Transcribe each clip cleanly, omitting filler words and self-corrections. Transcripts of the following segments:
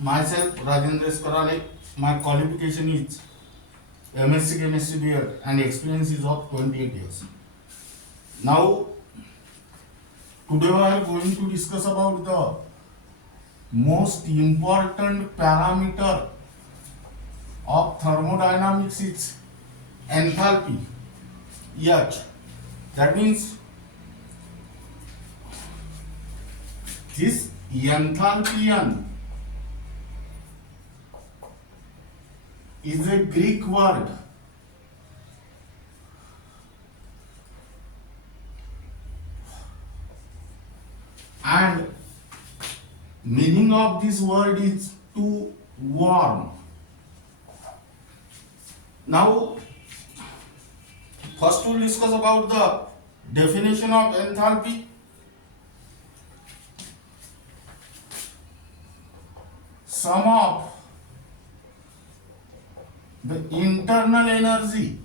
Myself, Rajendra Karale. My qualification is MSc Chemistry BEd and experience is of 28 years. Now, today we are going to discuss about the most important parameter of thermodynamics is enthalpy, H. That means this enthalpy is a Greek word and meaning of this word is to warm. Now, first we'll discuss about the definition of enthalpy. Sum of the internal energy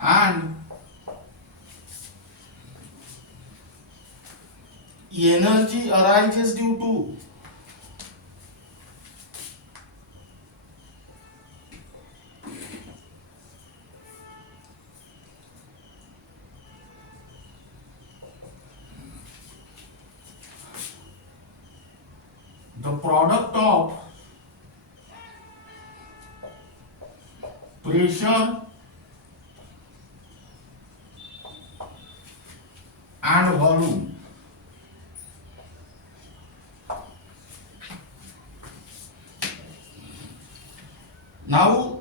and energy arises due to the product of pressure and volume. Now,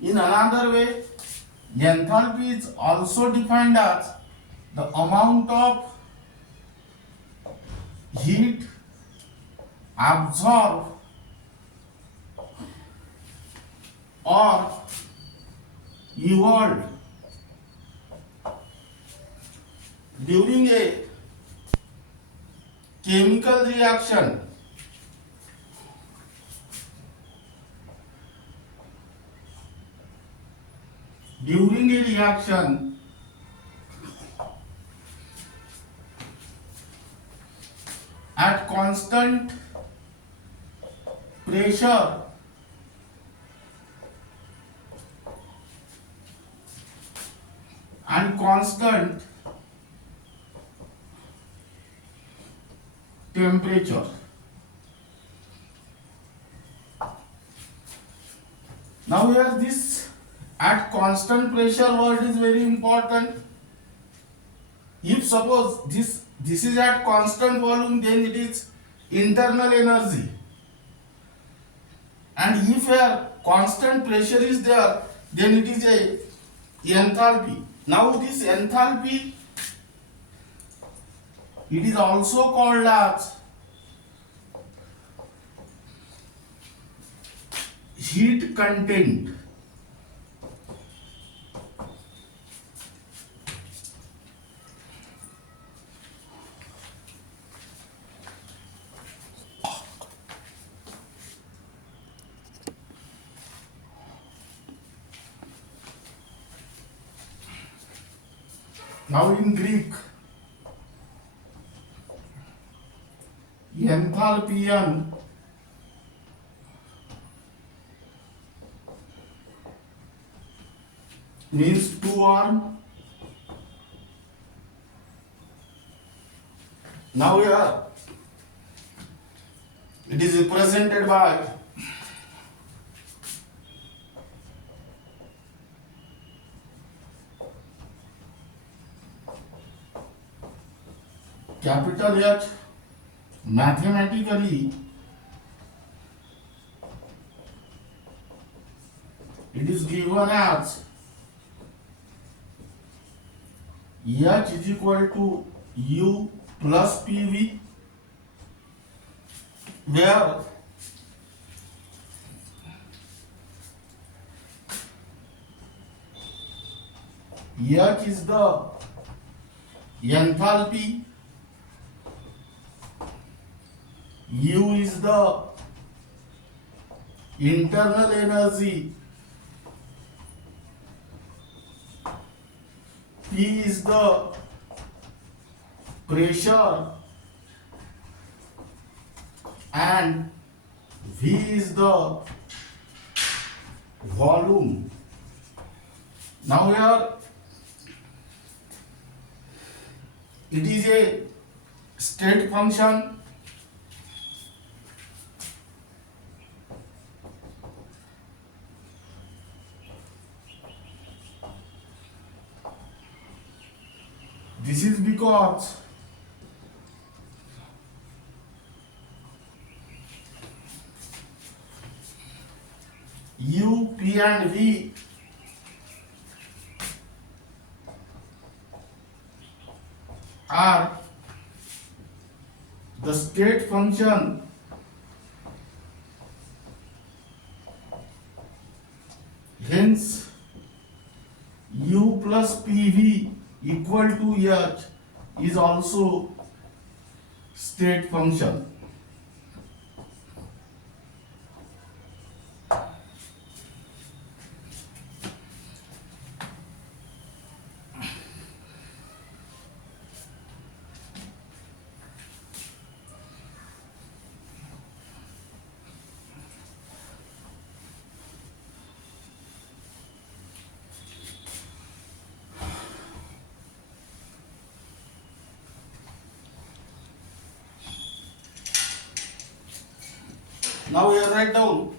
in another way, enthalpy is also defined as the amount of heat absorbed or evolved during a chemical reaction at constant pressure and constant temperature. Now here this at constant pressure word is very important. If suppose this is at constant volume, then it is internal energy, and if a constant pressure is there, then it is a enthalpy. Now this enthalpy, it is also called as heat content. Now in Greek, enthalpion means to warm. Now here it is represented by capital H. Mathematically, it is given as H is equal to U plus PV, where H is the enthalpy, U is the internal energy, P is the pressure and V is the volume. Now here it is a state function. This is because U, P and V are the state function hence U plus PV equal to H is also state function. Now we write down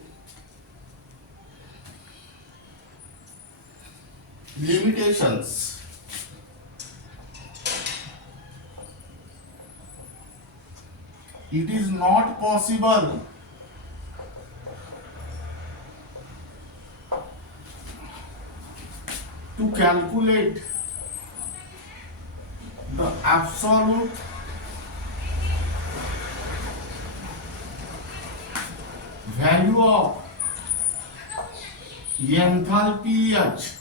limitations. It is not possible to calculate the absolute value of enthalpy H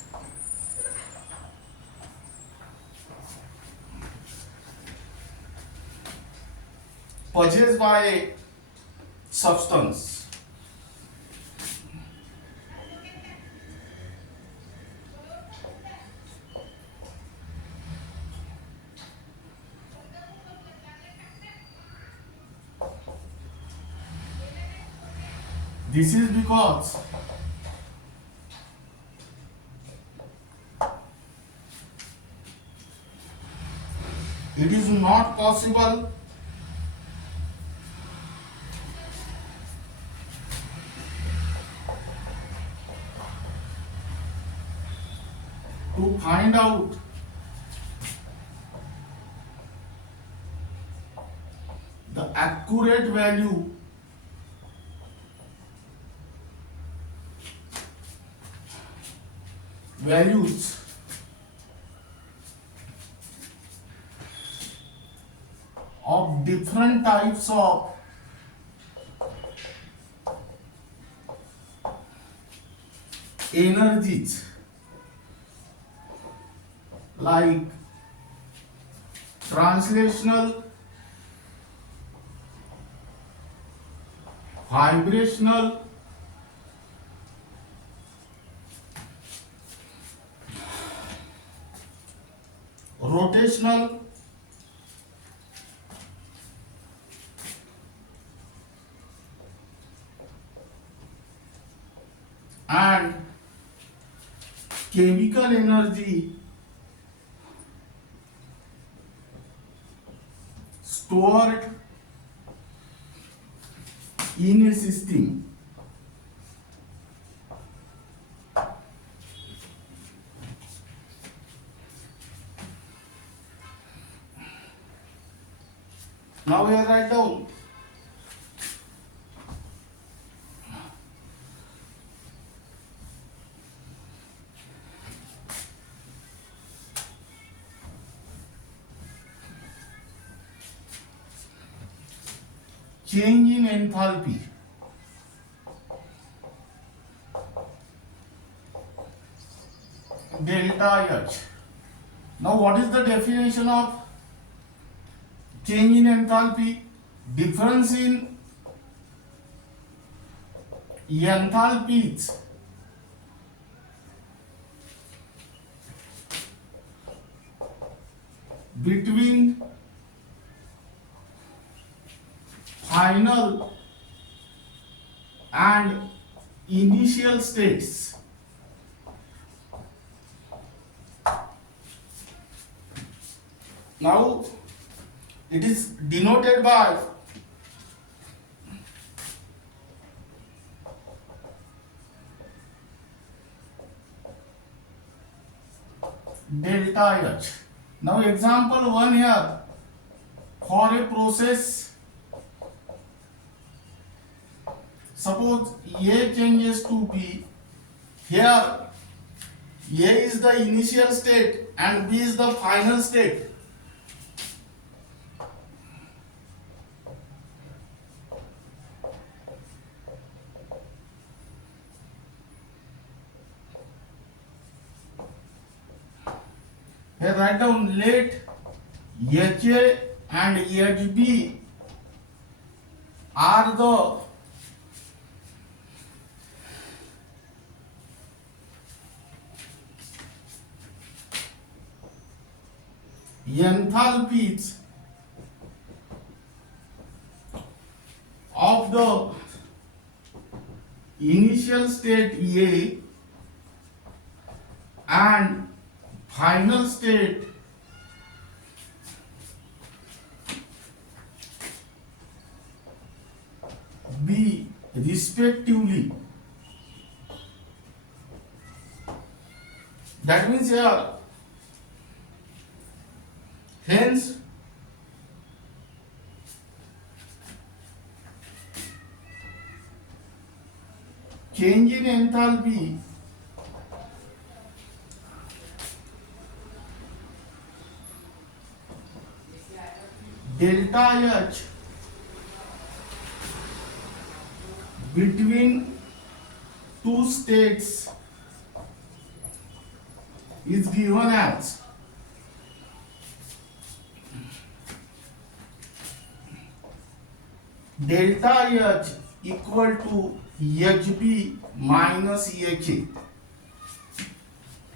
possessed by a substance. This is because it is not possible to find out the accurate values of different types of energies like translational, vibrational, rotational, and chemical energy stored in a system. Now we write down change in enthalpy. Delta H. Now what is the definition of change in enthalpy? Difference in enthalpies between final and initial states. Now it is denoted by delta H. Now example 1 here, for a process, suppose A changes to B, here A is the initial state and B is the final state. Here write down, let HA and HB are the enthalpies of the initial state A and final state B respectively. That means here, hence change in enthalpy delta H between two states is given as delta H equal to HB minus HA.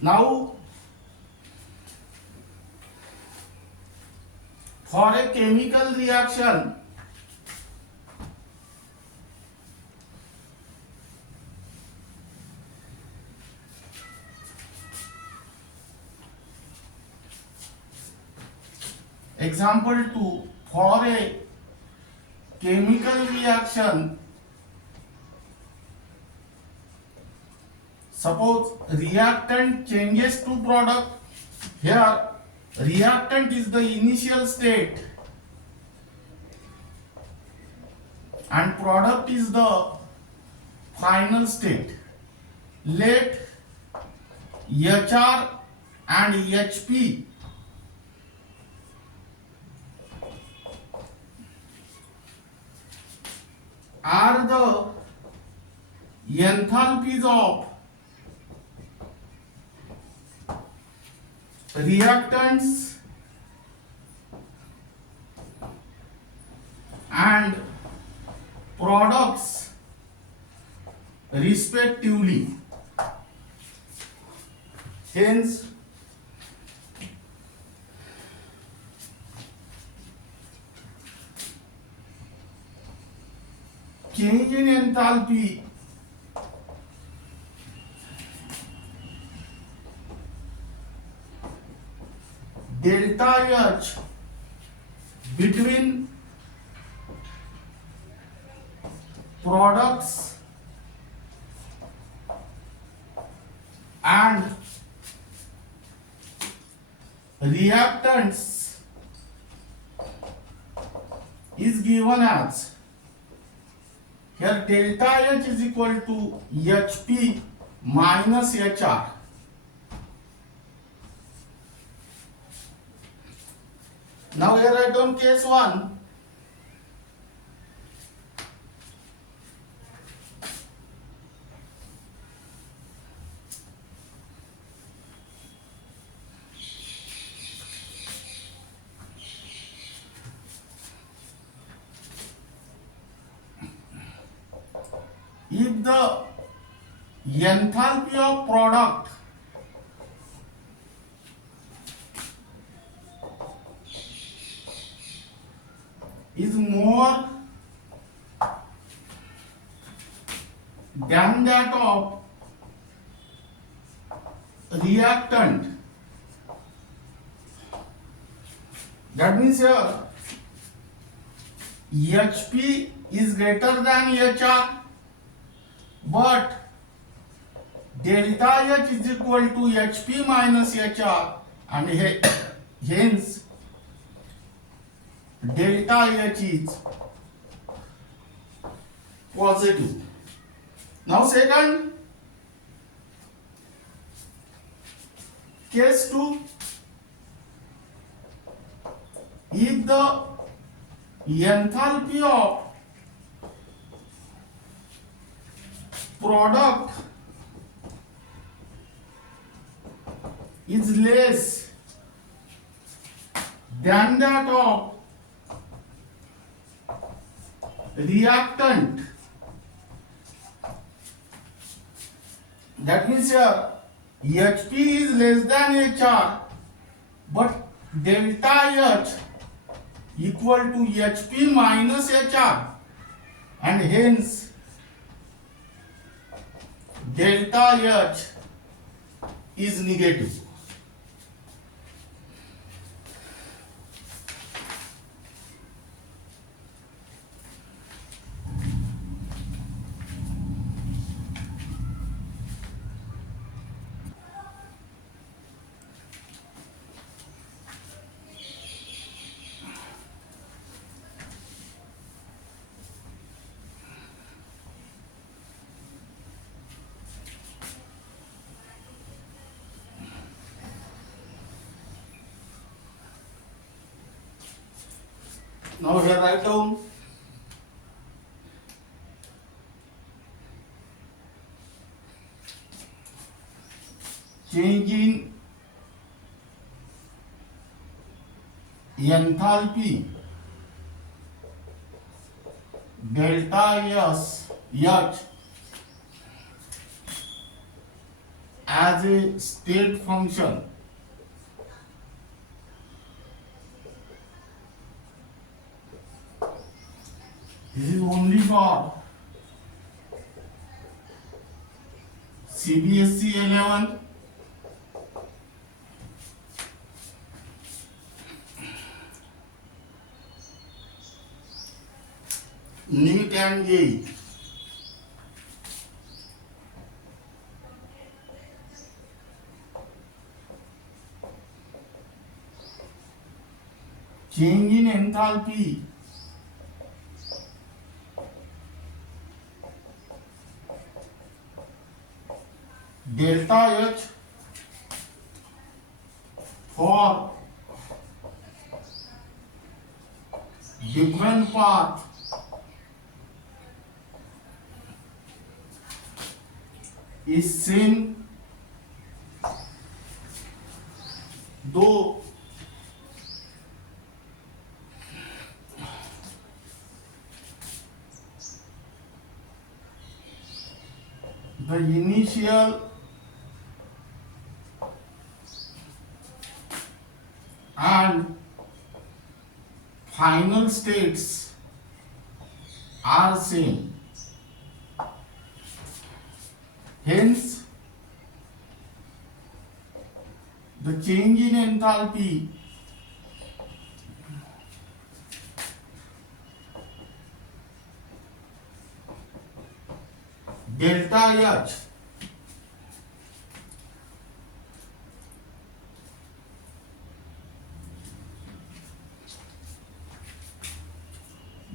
Now for a chemical reaction, example 2, for a chemical reaction, suppose reactant changes to product. Here reactant is the initial state and product is the final state. Let HR and HP are the enthalpies of reactants and products respectively. Hence change in enthalpy delta H between products and reactants is given as, here delta H is equal to HP minus HR. Now here write down case 1. If the enthalpy of product is more than that of reactant. That means here HP is greater than HR, but delta H is equal to HP minus HR, and hence delta H is positive. Now second, case 2, if the enthalpy of product is less than that of reactant, that means here HP is less than HR, but delta H equal to HP minus HR, and hence delta H is negative. Now here write down change in enthalpy delta H as a state function. This is only for CBSE 11, NEET and JEE. Change in enthalpy delta H for different path is same, though the initial and final states are same. Hence, the change in enthalpy delta H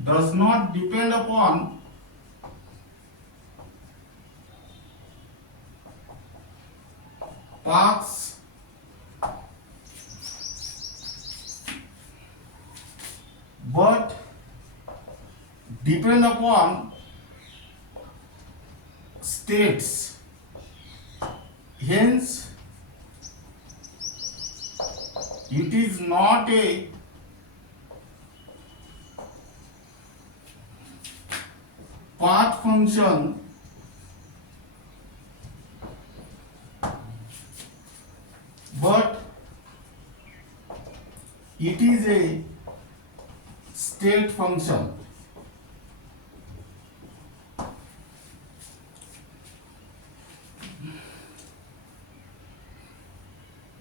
does not depend upon paths but depend upon states. Hence, it is not a path function but it is a state function.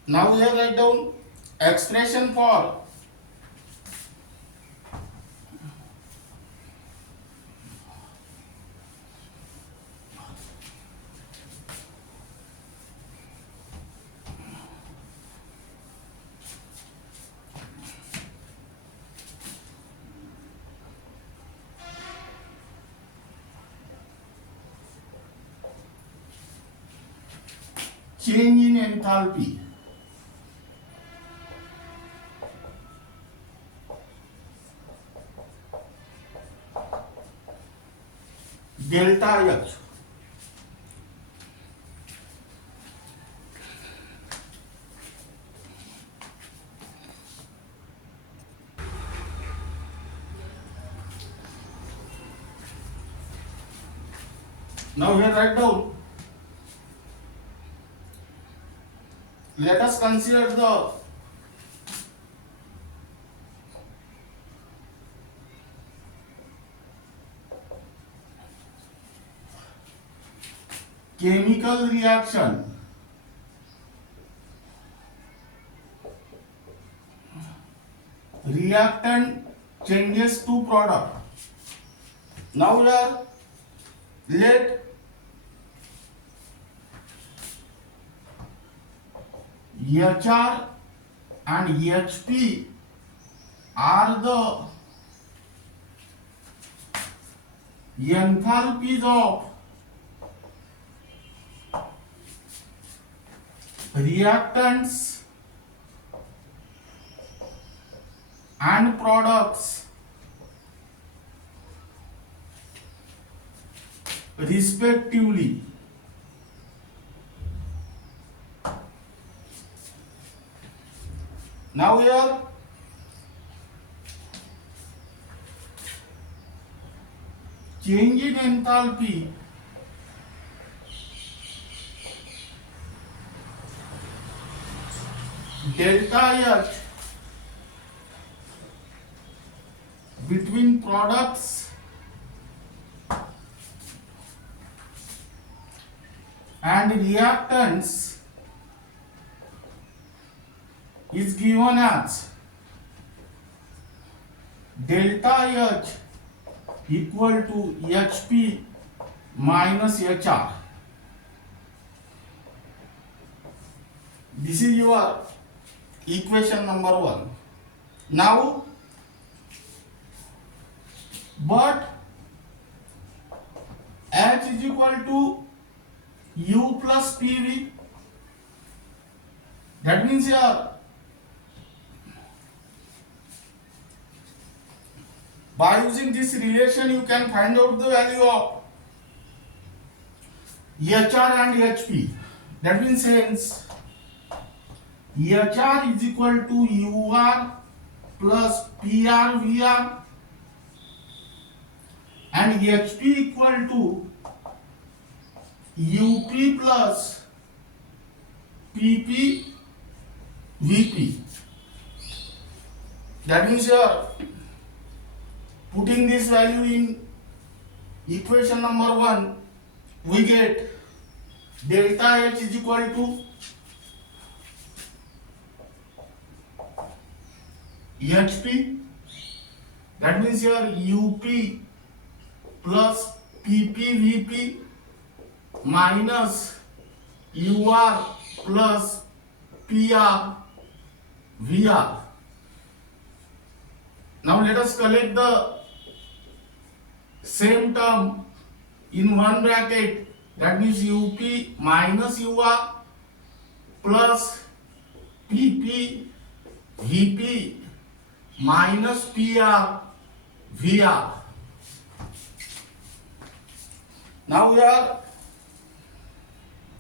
Now here write down expression for change in enthalpy. Delta H. Now here write down. Let us consider the chemical reaction. Reactant changes to product. Now here let HR and HP are the enthalpies of reactants and products respectively. Now here change in enthalpy delta H between products and reactants is given as delta H equal to HP minus HR. This is your equation number 1. Now, but H is equal to U plus PV. That means here by using this relation you can find out the value of HR and HP. That means hence HR is equal to UR plus PR VR and HP equal to UP plus PP VP. That means here putting this value in equation number 1, we get delta H is equal to HP. That means here UP plus PP VP minus UR plus PR VR. Now let us collect the same term in one bracket. That means UP minus UR plus PP VP minus PR VR. Now here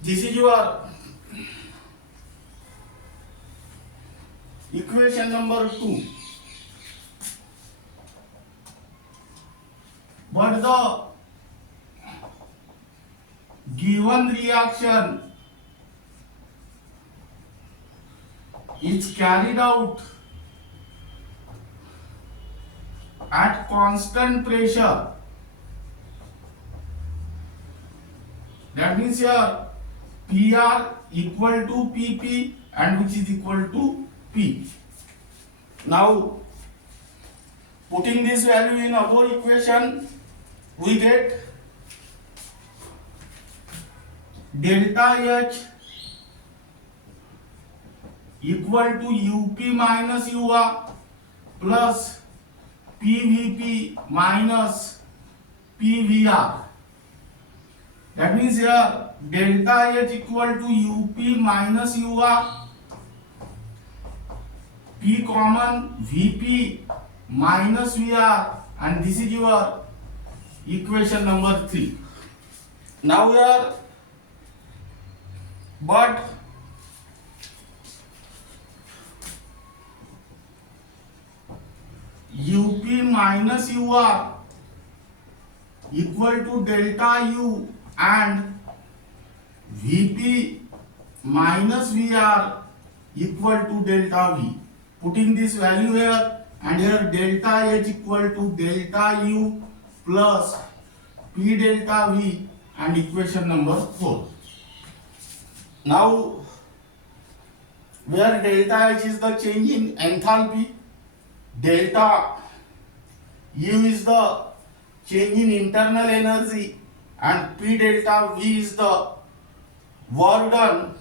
this is your equation number 2. But the given reaction is carried out at constant pressure, that means here PR equal to PP and which is equal to P. Now putting this value in above equation, we get delta H equal to UP minus UR plus PVP minus PVR. That means here delta H equal to UP minus UR, P common, VP minus VR, and this is your equation number 3. Now here, but UP minus UR equal to delta U and VP minus VR equal to delta V. Putting this value here, and here delta H equal to delta U plus P delta V, and equation number 4. Now where delta H is the change in enthalpy, delta U is the change in internal energy, and P delta V is the work done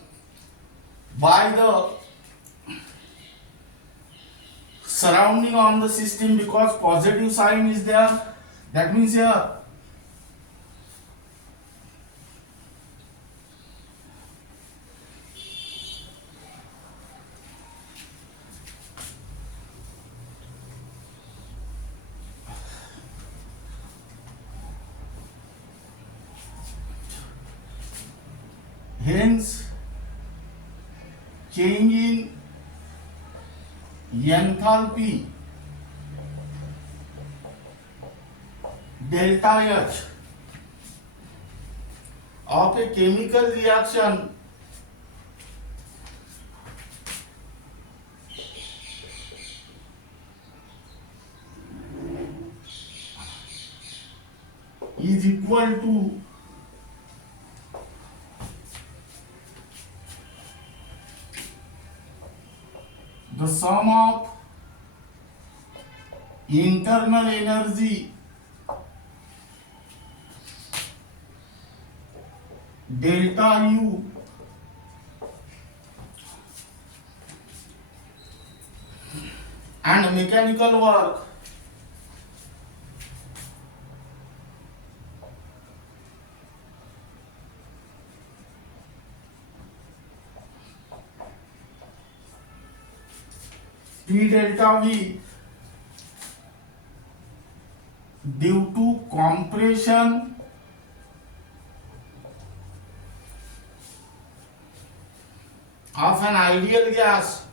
by the surrounding on the system, because positive sign is there. That means here hence change in enthalpy delta H of a chemical reaction is equal to the sum of internal energy delta U and mechanical work P delta V due to compression of an ideal gas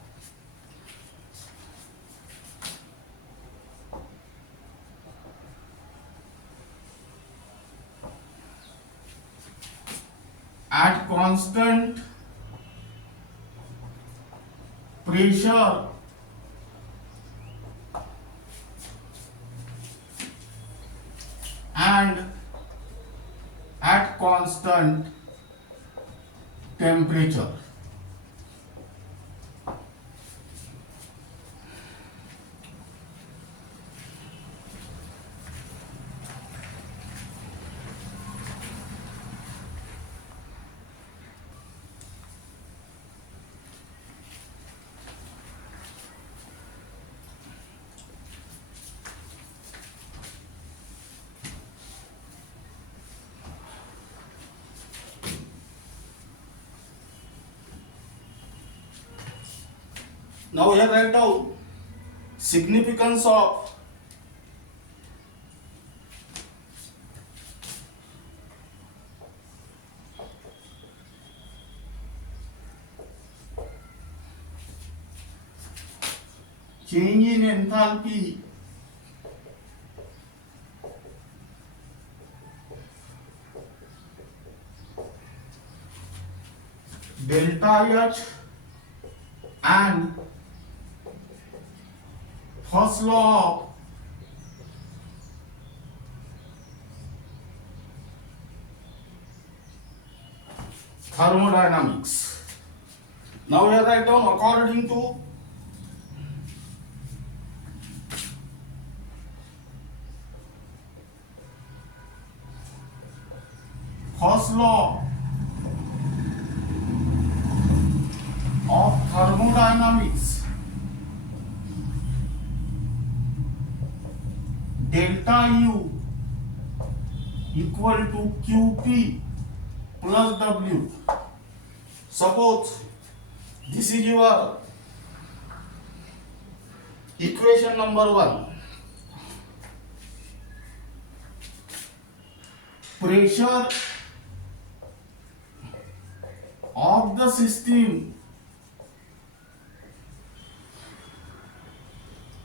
at constant pressure and at constant temperature. Now here write down significance of change in enthalpy delta H and first law of thermodynamics. Now here write down according to first law of thermodynamics, delta U equal to QP plus W. Suppose this is your equation number 1. Pressure of the system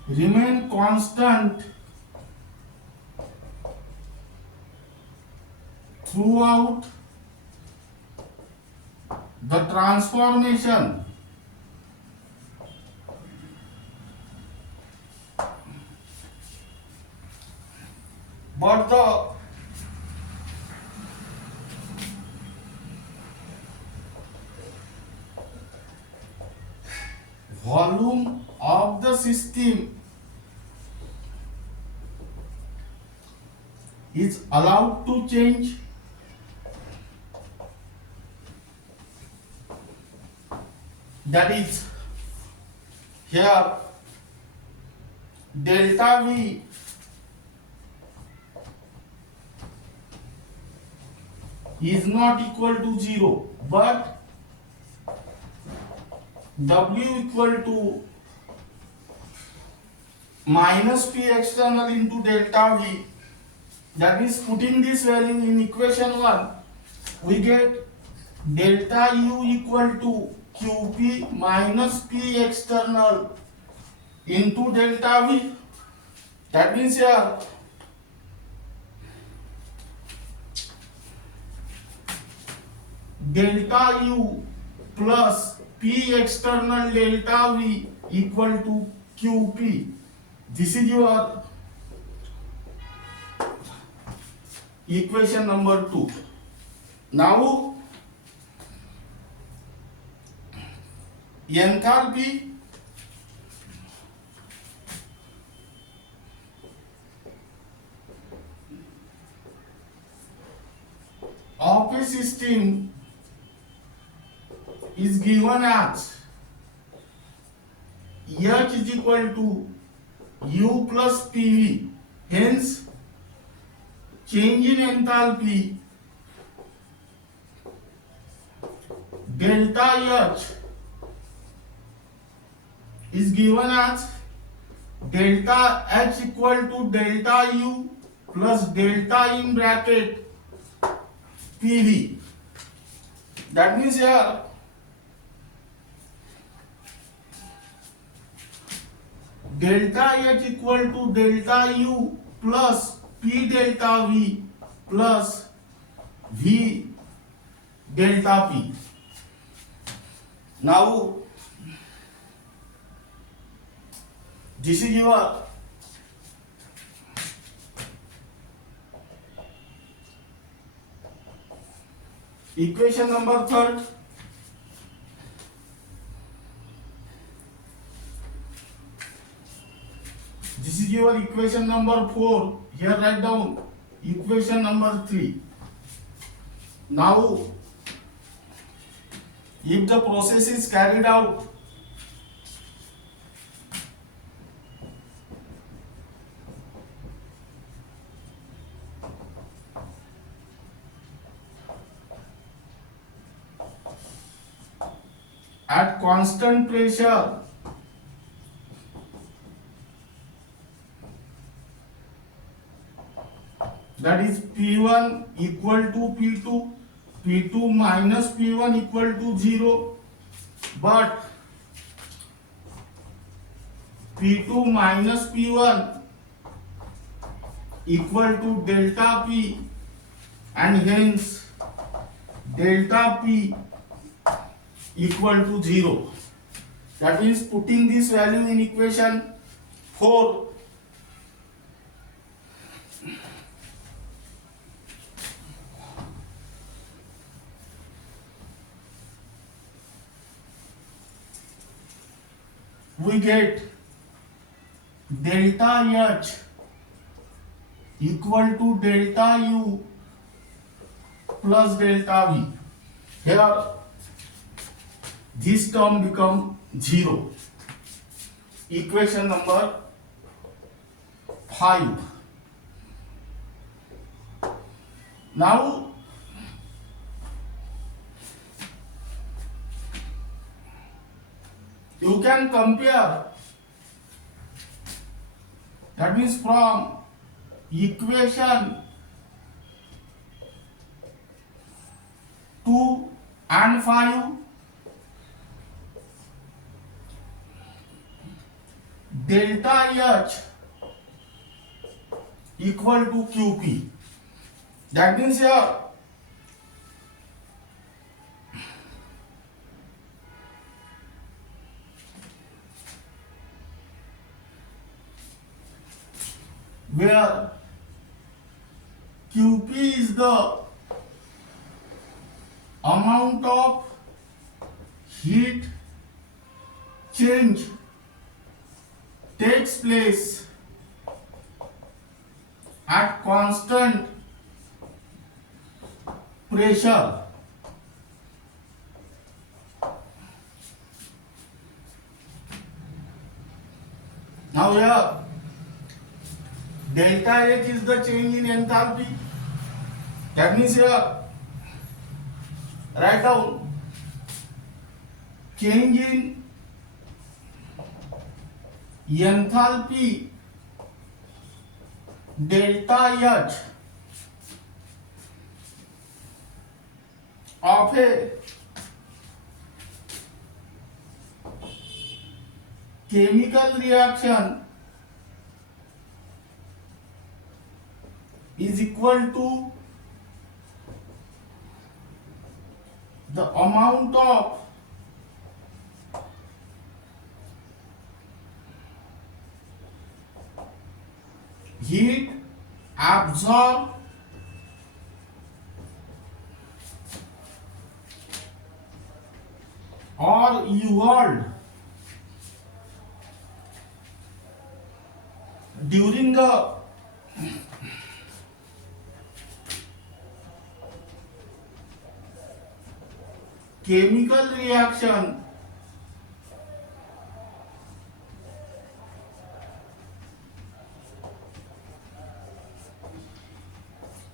remain constant throughout the transformation, but the volume of the system is allowed to change. That is, here delta V is not equal to 0, but W equal to minus P external into delta V. That is, putting this value in equation 1, we get delta U equal to QP minus P external into delta V. That means here delta U plus P external delta V equal to QP. This is your equation number 2. Now enthalpy of a system is given as H is equal to U plus PV. Hence, change in enthalpy delta H is given as delta H equal to delta U plus delta in bracket PV. That means here delta H equal to delta U plus P delta V plus V delta P. Now this is your equation number 3. This is your equation number 4. Here write down equation number 3. Now, if the process is carried out at constant pressure, that is P1 equal to P2, P2 minus P1 equal to 0, but P2 minus P1 equal to delta P, and hence delta P equal to 0. That means putting this value in equation 4, we get delta H equal to delta U plus delta V. Here this term become 0. Equation number 5. Now you can compare, that means from equation 2 and 5, delta H equal to QP. That means here where QP is the amount of heat change takes place at constant pressure. Now here delta H is the change in enthalpy. That means here write down change in enthalpy delta H of a chemical reaction is equal to the amount of heat absorbed or evolved during the chemical reaction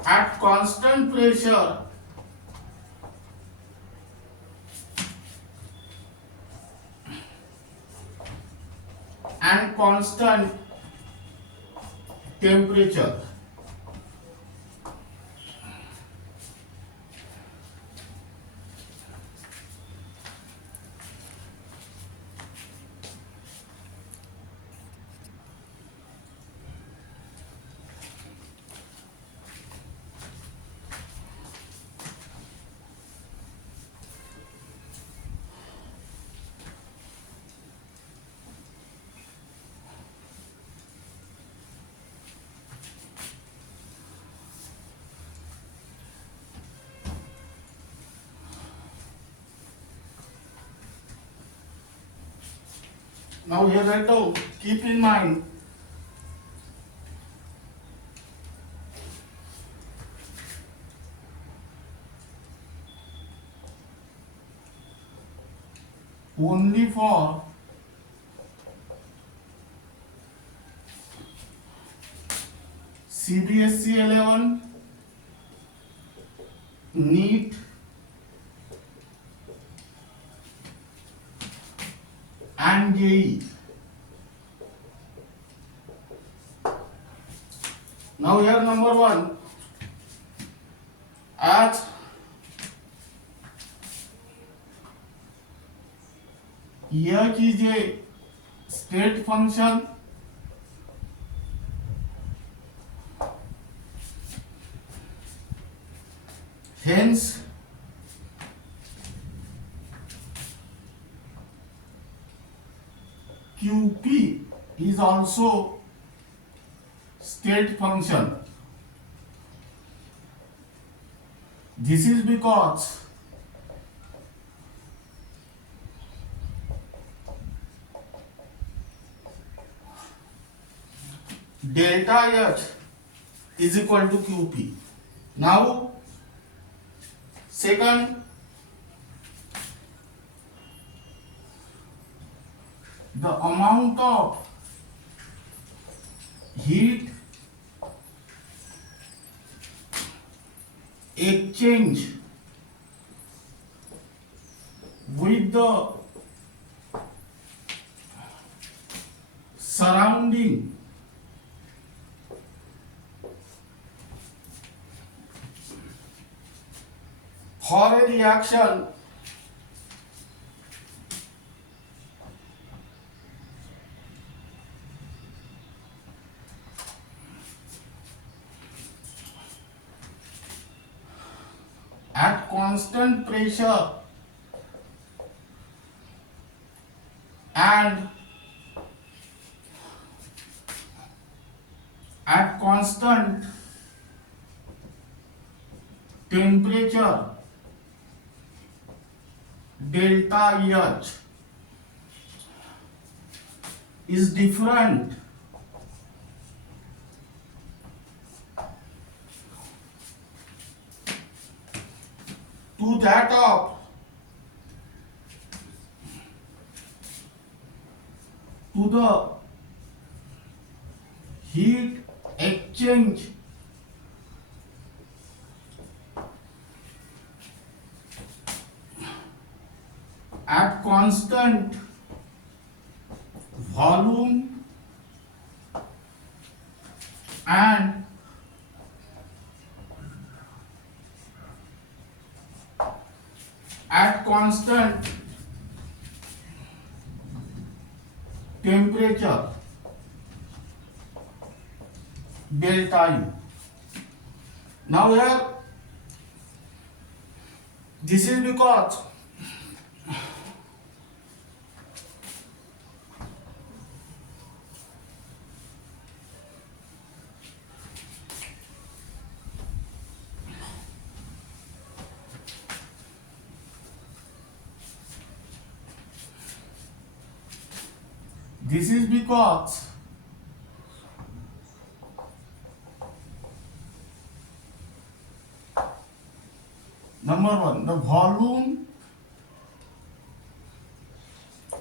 at constant pressure and constant temperature. Now here I told, keep in mind only for CBSE 11, NEET and JEE. Now here number 1, as H is a state function, hence QP is also state function. This is because delta H is equal to QP. Now second, the amount of heat exchange with the surrounding for a reaction at constant pressure and at constant temperature, delta H is different to that of the heat exchange at constant volume and at constant temperature, delta U. Now here this is because number one, the volume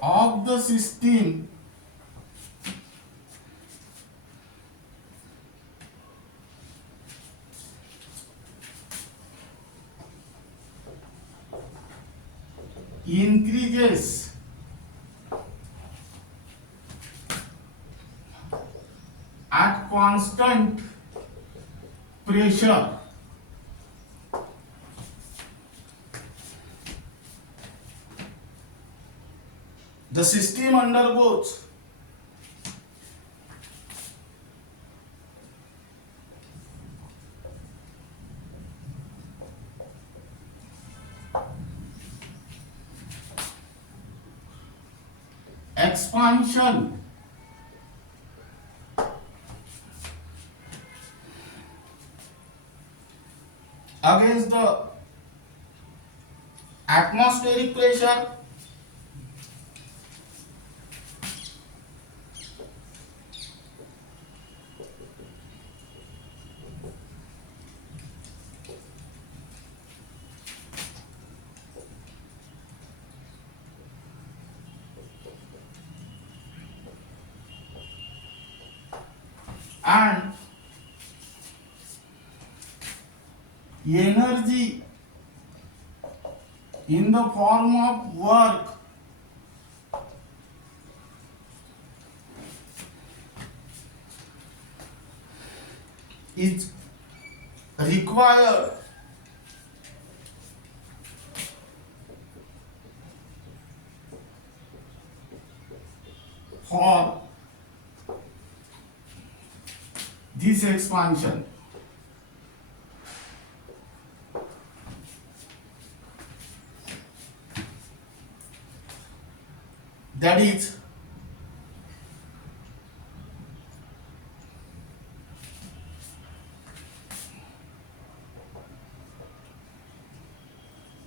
of the system increases at constant pressure. The system undergoes expansion against the atmospheric pressure and energy in the form of work is required for this expansion. That is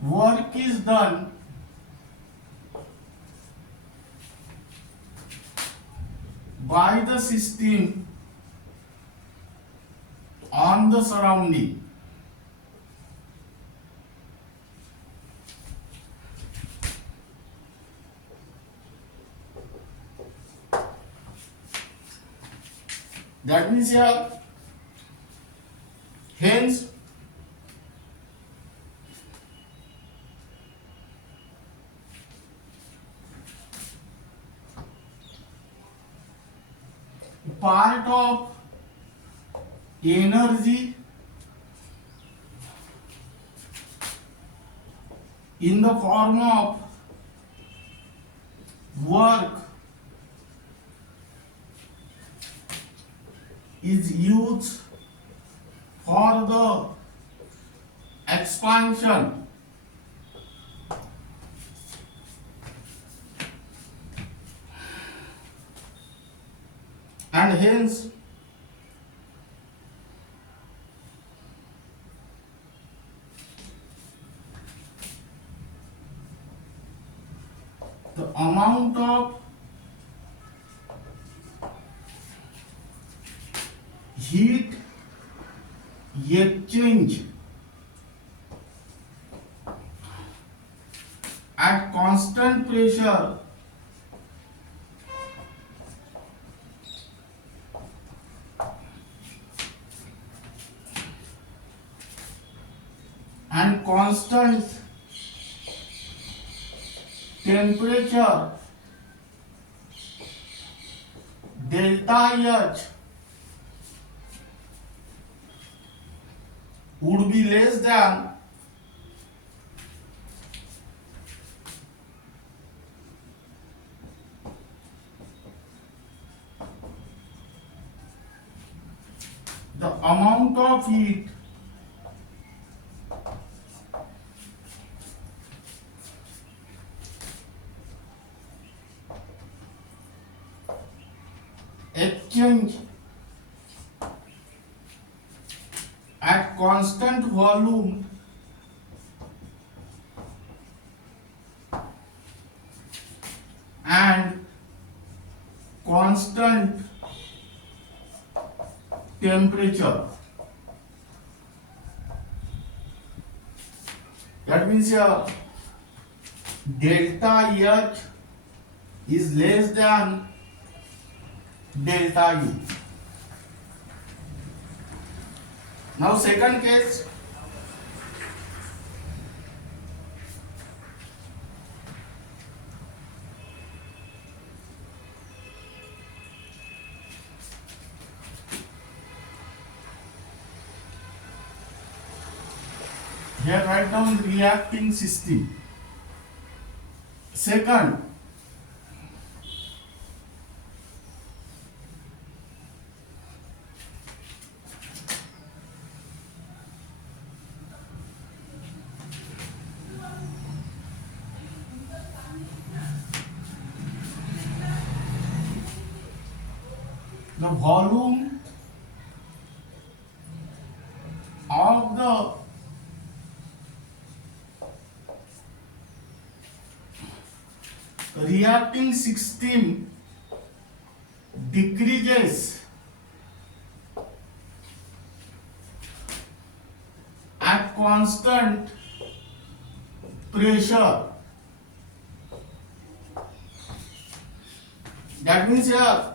work is done by the system on the surrounding. That means here, hence part of energy in the form of work is used for the expansion and hence the amount of heat exchange at constant pressure and constant temperature delta H would be less than the amount of heat exchange at constant volume and constant temperature. That means here delta H is less than delta U. Now second case, here write down reacting system. Second, the volume of the reacting system decreases at constant pressure. That means here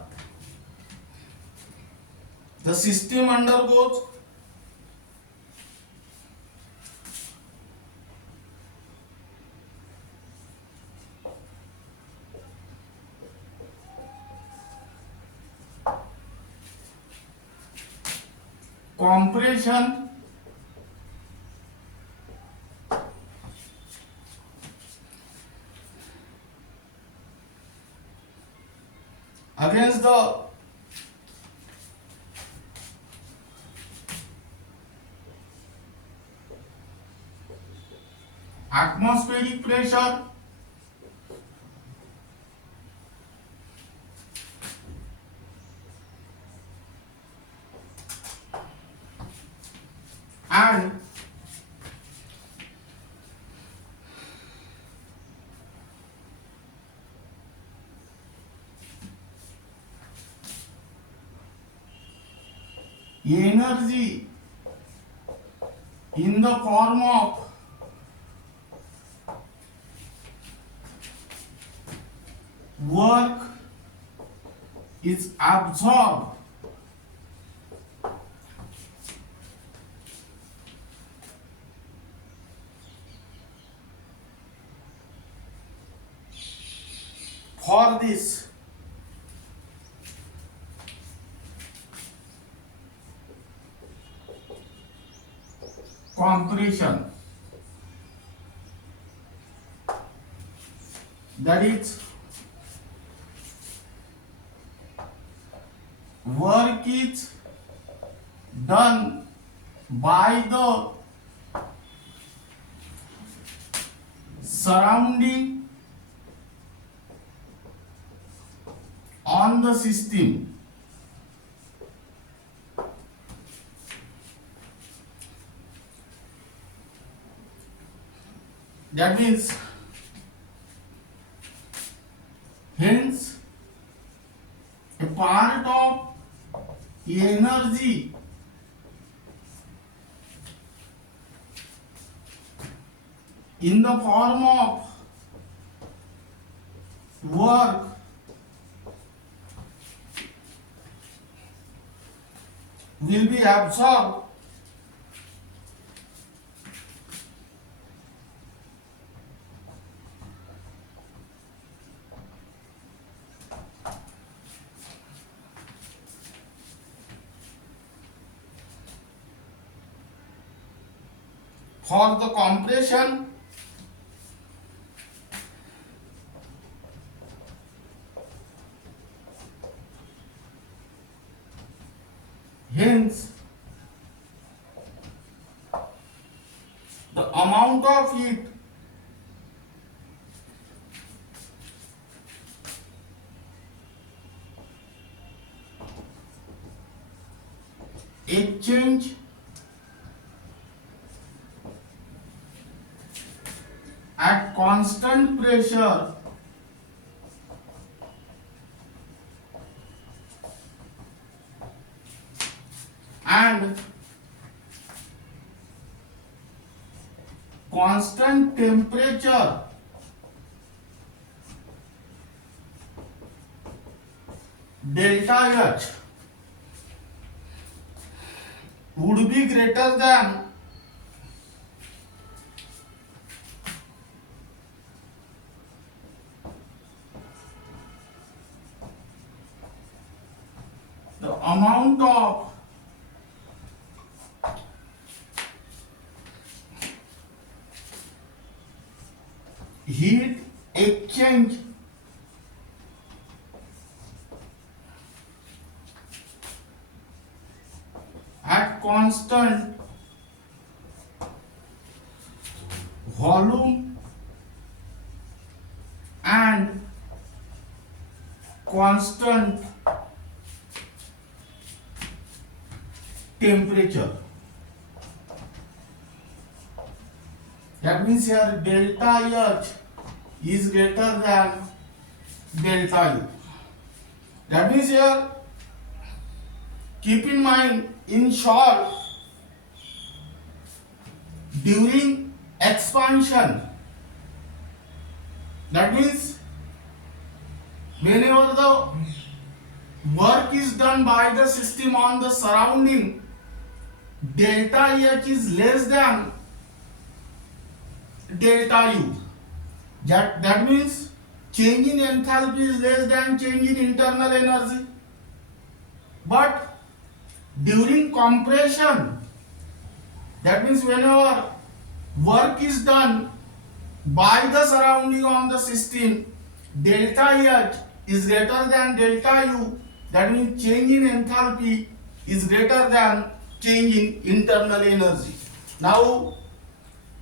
the system undergoes compression against the atmospheric pressure and energy in the form of work is absorbed for this compression, that is work is done by the surrounding on the system. That means, hence, a part of energy in the form of work will be absorbed for the compression. Hence, the amount of heat exchange at constant pressure and constant temperature delta H would be greater than the amount of heat exchange at constant volume and constant temperature. That means here delta H is greater than delta U. That means here, keep in mind, in short, during expansion, that means whenever the work is done by the system on the surrounding, delta H is less than delta U. That means change in enthalpy is less than change in internal energy. But during compression, that means whenever work is done by the surrounding on the system, delta H is greater than delta U. That means change in enthalpy is greater than change in internal energy. Now,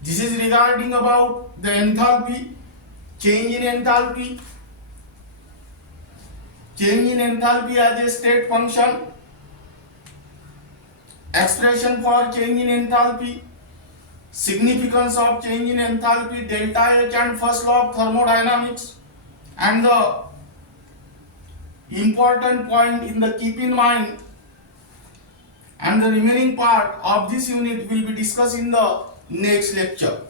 this is regarding about the enthalpy, change in enthalpy. Change in enthalpy as a state function, expression for change in enthalpy, significance of change in enthalpy, delta H and first law of thermodynamics, and the important point in the keep in mind, and the remaining part of this unit will be discussed in the next lecture.